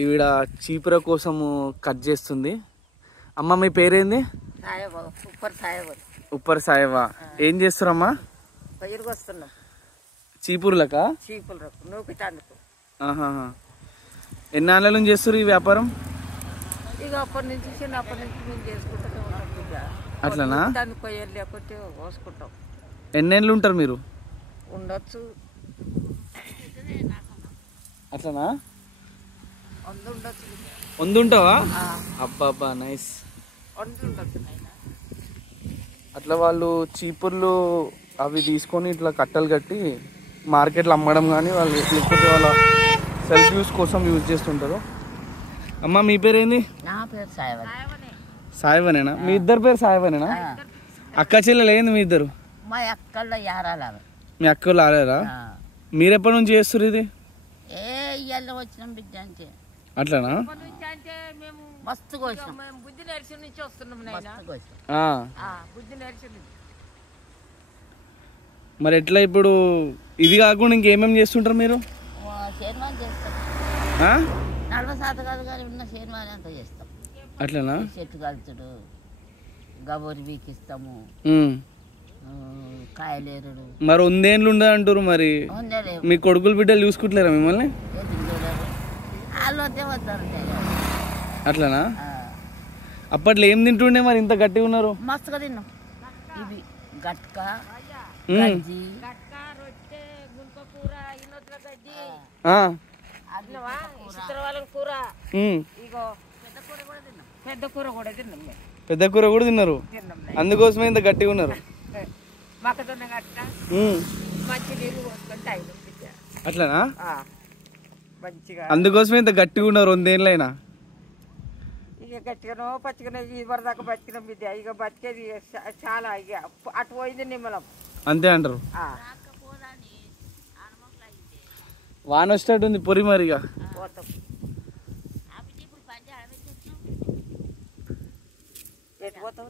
ఈవిడ చీపుర కోసము కట్ చేస్తుంది. అమ్మ మీ పేరేంది? ఉప్పర్ సాయవా. ఏం చేస్తారమ్మా? చీపుర్లకా? ఎన్నాళ్ళ నుంచి చేస్తారు ఈ వ్యాపారం? ఇక అప్పటి నుంచి చిన్నప్పటి నుంచి మేము చేసుకుంటాం. అట్లనా? లేకపోతే పోసుకుంటాం. ఎన్నేళ్ళు ఉంటారు మీరు? ఉండొచ్చు. అట్లనా? ఉండొచ్చు. వందుంటావా? అబ్బా నైస్. అట్లా వాళ్ళు చీపుర్లు అవి తీసుకొని ఇట్లా కట్టలు కట్టి మార్కెట్లో అమ్మడం కానీ వాళ్ళు లేకపోతే వాళ్ళ సెల్ఫ్ యూస్ కోసం యూజ్ చేస్తుంటారు. అమ్మ మీ పేరేంది? నా పేరు సాయవనేనా? మీ ఇద్దరు పేరు సాయవనేనా? అక్క చెల్లెలు ఏంది మీ ఇద్దరు? మా అక్కల్లో యారాల. మీ అక్కలు ఆడారా? మీరు ఎప్పటి నుంచి చేస్తారు ఇది? వచ్చినాం బిడ్డ అంటే. అట్లనా? మస్తు మరి ఎట్లా ఇప్పుడు ఇది కాకుండా ఇంకేమేమి చేస్తుంటారు మీరు? నడవసాత కాదు కానీ ఉన్న షేర్వాణి అంతా చేస్తాం. అట్లనా? చెట్టు కలుచుడు, గబోరి బీకిస్తాము, కాయలేరుడు. మరి 100 ఏళ్ళు ఉండదు అంటారు. మరి మీ కొడుకులు బిడ్డలు చూసుకుంటలేరా మిమ్మల్ని? అట్లనా? అప్పట్లో ఏం తింటుండే మరి ఇంత గట్టిగా ఉన్నారు? మస్తుగా తిన్నాం. ఇవి గట్క, పెద్ద కూర కూడా తిన్నారు. అందుకోసమే ఇంత గట్టిగా ఉన్నారు. అట్లనా? అందుకోసమే ఇంత గట్టిగా ఉన్నారు 100 ఏళ్ళైనా. ఇక గట్టిగానో పచ్చిగానో ఇవరి దాకా బతికిన బిడ్డ. ఇక బతికేది చాలా. ఇక అటు పోయింది నిమ్మలం. అంతే అంటారు. వాన వచ్చేటట్టు ఉంది పొరి మరిగా. ఎటు పోతావు?